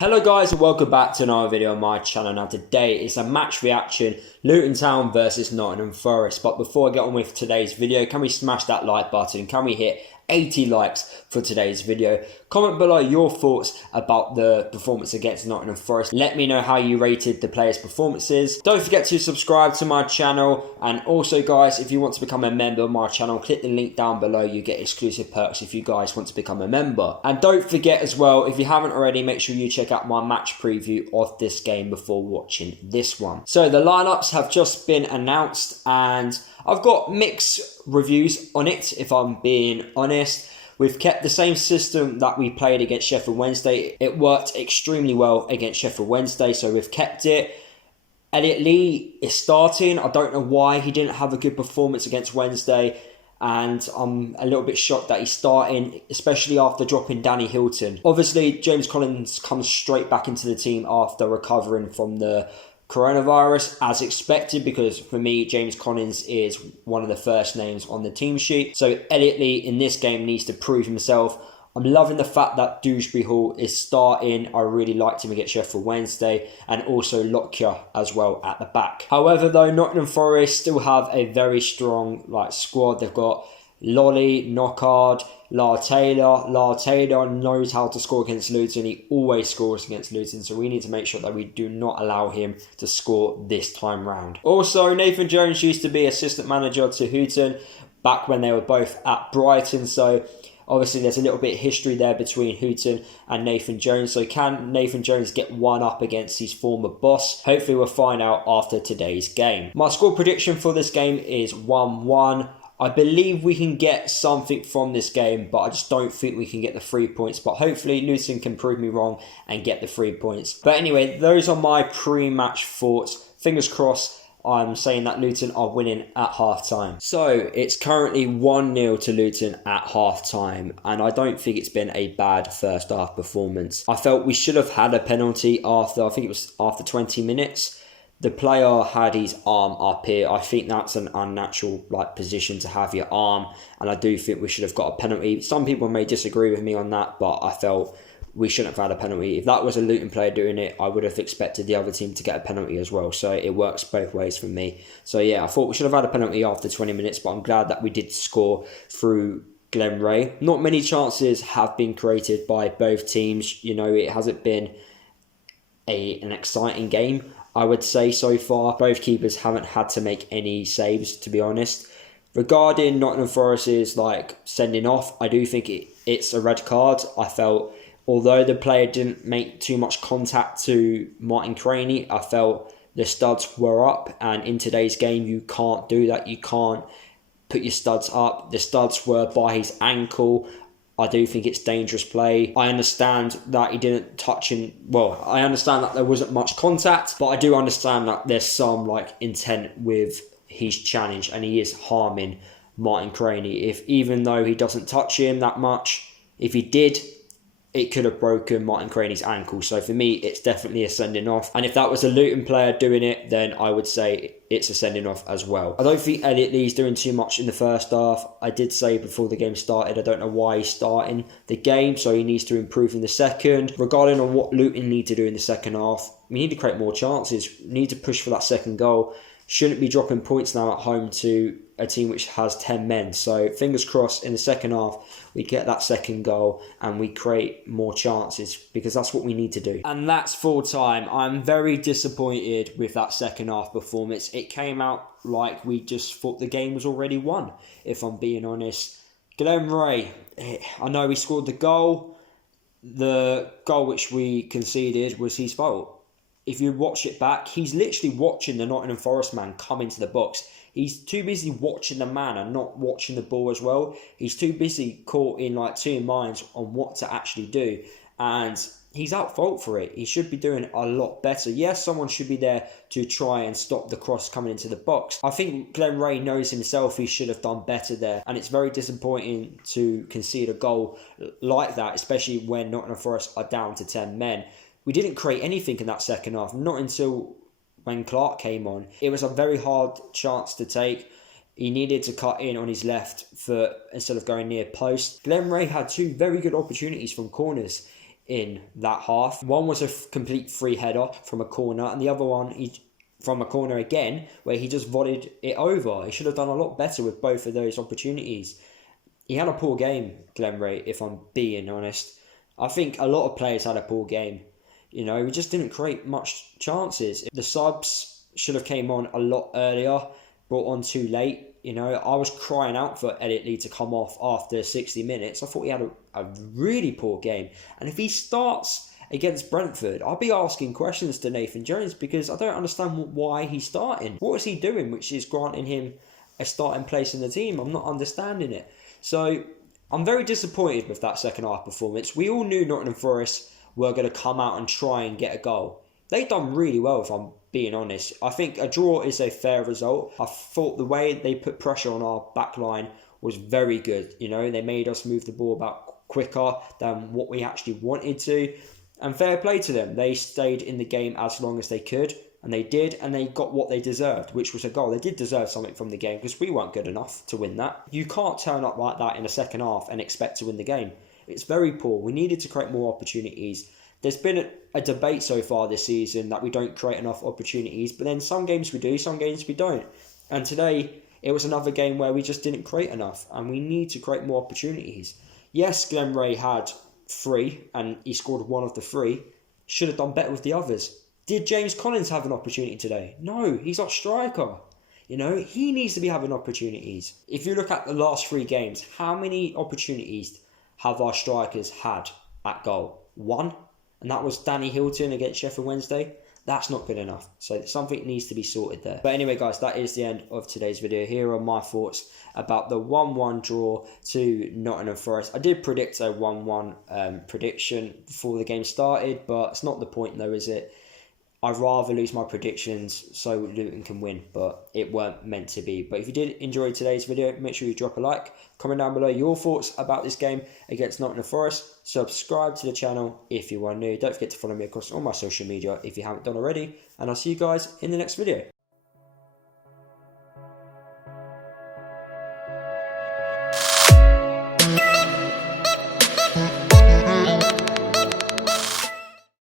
Hello guys and welcome back to another video on my channel. Now today is a match reaction, Luton Town versus Nottingham Forest. But before I get on with today's video, can we smash that like button? Can we hit 80 likes for today's video? Comment below your thoughts about the performance against Nottingham Forest. Let me know how you rated the players' performances. Don't forget to subscribe to my channel, and also guys, if you want to become a member of my channel, click the link down below. You get exclusive perks if you guys want to become a member. And don't forget as well, if you haven't already, make sure you check out my match preview of this game before watching this one. So the lineups have just been announced and I've got mixed reviews on it, if I'm being honest. We've kept the same system that we played against Sheffield Wednesday. It worked extremely well against Sheffield Wednesday, so we've kept it. Elliot Lee is starting. I don't know why he didn't have a good performance against Wednesday, and I'm a little bit shocked that he's starting, especially after dropping Danny Hilton. Obviously, James Collins comes straight back into the team after recovering from the coronavirus, as expected, because for me, James Collins is one of the first names on the team sheet. So Elliot Lee in this game needs to prove himself. I'm loving the fact that Dewsbury Hall is starting. I really liked him against Sheffield Wednesday, and also Lockyer as well at the back. However though, Nottingham Forest still have a very strong squad. They've got Lolly, Knockard, Lar Taylor knows how to score against Luton. He always scores against Luton, so we need to make sure that we do not allow him to score this time round. Also, Nathan Jones used to be assistant manager to Houghton back when they were both at Brighton, so obviously there's a little bit of history there between Houghton and Nathan Jones. So can Nathan Jones get one up against his former boss? Hopefully we'll find out after today's game. My score prediction for this game is 1-1. I believe we can get something from this game, but I just don't think we can get the 3 points. But hopefully Luton can prove me wrong and get the 3 points. But anyway, those are my pre-match thoughts. Fingers crossed, I'm saying that Luton are winning at half-time. So it's currently 1-0 to Luton at half-time, and I don't think it's been a bad first half performance. I felt we should have had a penalty after, I think it was after 20 minutes. The player had his arm up here. I think that's an unnatural position to have your arm, and I do think we should have got a penalty. Some people may disagree with me on that, but I felt we shouldn't have had a penalty. If that was a Luton player doing it, I would have expected the other team to get a penalty as well. So it works both ways for me. So yeah, I thought we should have had a penalty after 20 minutes, but I'm glad that we did score through Glenn Ray. Not many chances have been created by both teams. You know, it hasn't been an exciting game, I would say, so far. Both keepers haven't had to make any saves, to be honest. Regarding Nottingham Forest's sending off, I do think it's a red card. I felt, although the player didn't make too much contact to Martin Craney, I felt the studs were up, and in today's game you can't do that. You can't put your studs up. The studs were by his ankle. I do think it's dangerous play. I understand that he didn't touch him. Well, I understand that there wasn't much contact, but I do understand that there's some intent with his challenge, and he is harming Martin Craney. Even though he doesn't touch him that much, if he did, it could have broken Martin Craney's ankle. So for me, it's definitely a sending off. And if that was a Luton player doing it, then I would say it's a sending off as well. I don't think Elliot Lee's doing too much in the first half. I did say before the game started, I don't know why he's starting the game, so he needs to improve in the second. Regarding on what Luton need to do in the second half, we need to create more chances. We need to push for that second goal. Shouldn't be dropping points now at home to a team which has 10 men. So fingers crossed in the second half we get that second goal and we create more chances, because that's what we need to do. And that's full time. I'm very disappointed with that second half performance. It came out like we just thought the game was already won, if I'm being honest. Glenn Ray, I know he scored the goal. The goal which we conceded was his fault. If you watch it back, he's literally watching the Nottingham Forest man come into the box. He's too busy watching the man and not watching the ball as well. He's too busy caught in two minds on what to actually do. And he's at fault for it. He should be doing a lot better. Yes, someone should be there to try and stop the cross coming into the box. I think Glenn Ray knows himself he should have done better there. And it's very disappointing to concede a goal like that, especially when Nottingham Forest are down to 10 men. We didn't create anything in that second half, not until when Clark came on. It was a very hard chance to take. He needed to cut in on his left foot instead of going near post. Glenn Ray had two very good opportunities from corners. in that half. One was a complete free header from a corner, and the other one from a corner again, where he just volleyed it over. He should have done a lot better with both of those opportunities. He had a poor game, Glenn Ray, if I'm being honest. I think a lot of players had a poor game. You know, we just didn't create much chances. The subs should have came on a lot earlier, brought on too late. You know, I was crying out for Elliot Lee to come off after 60 minutes. I thought he had a really poor game. And if he starts against Brentford, I'll be asking questions to Nathan Jones, because I don't understand why he's starting. What is he doing which is granting him a starting place in the team? I'm not understanding it. So I'm very disappointed with that second half performance. We all knew Nottingham Forest were going to come out and try and get a goal. They've done really well, if I'm being honest. I think a draw is a fair result. I thought the way they put pressure on our back line was very good. You know, they made us move the ball about quicker than what we actually wanted to. And fair play to them. They stayed in the game as long as they could. And they did, and they got what they deserved, which was a goal. They did deserve something from the game, because we weren't good enough to win that. You can't turn up like that in the second half and expect to win the game. It's very poor. We needed to create more opportunities. There's been a debate so far this season that we don't create enough opportunities, but then some games we do, some games we don't. And today, it was another game where we just didn't create enough, and we need to create more opportunities. Yes, Glenn Ray had 3, and he scored one of the 3. Should have done better with the others. Did James Collins have an opportunity today? No, he's our striker. You know, he needs to be having opportunities. If you look at the last 3 games, how many opportunities have our strikers had at goal? 1, and that was Danny Hilton against Sheffield Wednesday. That's not good enough. So something needs to be sorted there. But anyway, guys, that is the end of today's video. Here are my thoughts about the 1-1 draw to Nottingham Forest. I did predict a 1-1 prediction before the game started, but it's not the point though, is it? I'd rather lose my predictions so Luton can win, but it weren't meant to be. But if you did enjoy today's video, make sure you drop a like, comment down below your thoughts about this game against Nottingham Forest, subscribe to the channel if you are new, don't forget to follow me across all my social media if you haven't done already, and I'll see you guys in the next video.